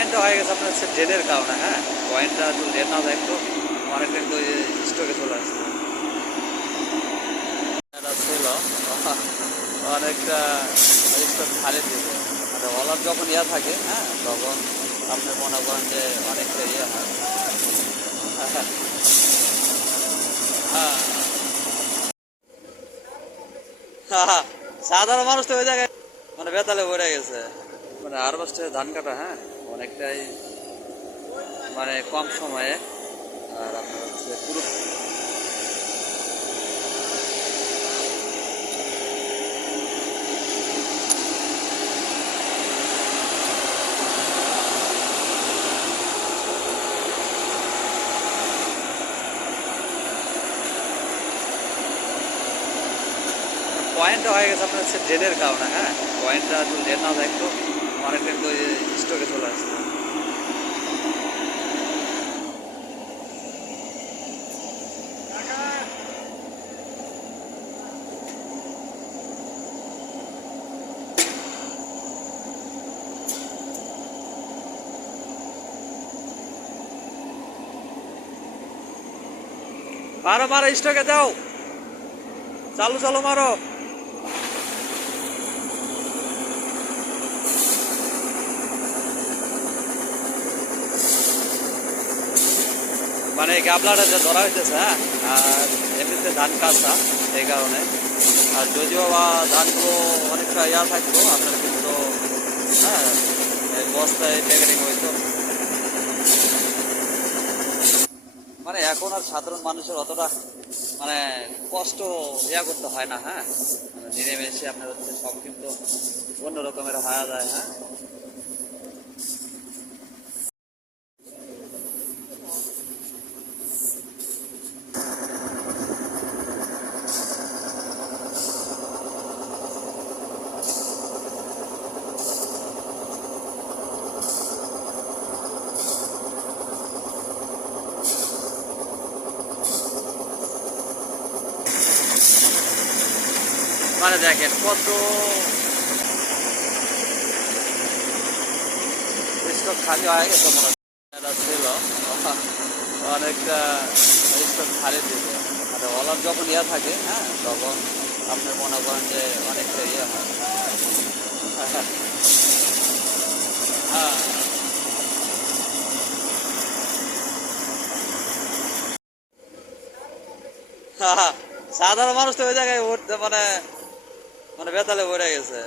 পয়েন্টটা হয়ে গেছে আপনার হচ্ছে ড্রেনের কারণে। হ্যাঁ, পয়েন্টটা যদি ড্রেন না থাকতো অনেকটা কিন্তু স্ট্রোকে চলে আসতো। এটা ছিল অনেকটা স্টক খালি দিত। মানে ওলার যখন ইয়া থাকে, হ্যাঁ, তখন আপনি মনে করেন যে অনেকটা ইয়ে হয়। হ্যাঁ, সাধারণ মানুষ তো ওই জায়গায় মানে বেতালে পড়ে গেছে। মানে হারভেস্টে ধান কাটা, হ্যাঁ, অনেকটাই মানে কম সময়ে। আর আপনার হচ্ছে পুরো পয়েন্টটা হয়ে গেছে আপনার হচ্ছে ড্রেনের কারণে। হ্যাঁ, পয়েন্টটা যদি ড্রেন না থাকতো অনেকটা কিন্তু স্ট্রোকে চলে আসতো। মারো মারো, স্ট্রোকে দাও, চালু চালু মারো। মানে গাবলাটা যে ধরা হইতেছে, হ্যাঁ, আর এমনিতে ধান কাঁচা, এই কারণে। আর যদিও বা ধানগুলো অনেকটা ইয়া থাকতো আপনার কিন্তু, হ্যাঁ, এই বস্তায় প্যাকেটিং হইতো। মানে এখন আর সাধারণ মানুষের অতটা মানে কষ্ট ইয়া করতে হয় না। হ্যাঁ, মানে মিলেমিশে আপনার হচ্ছে সব কিন্তু অন্য রকমের হয়ে যায়। হ্যাঁ, মানে দেখেন কত স্টক খালি হয়ে গেছে মনে হয়। এটা ছিল অনেকটা স্টক খালি দিত। মানে ওলার যখন ইয়া থাকে, হ্যাঁ, তখন আপনি মনে করেন যে অনেকটা ইয়ে হয়। হ্যাঁ, সাধারণ মানুষ তো ওই জায়গায় মানে মানে বেতালে পড়ে গেছে।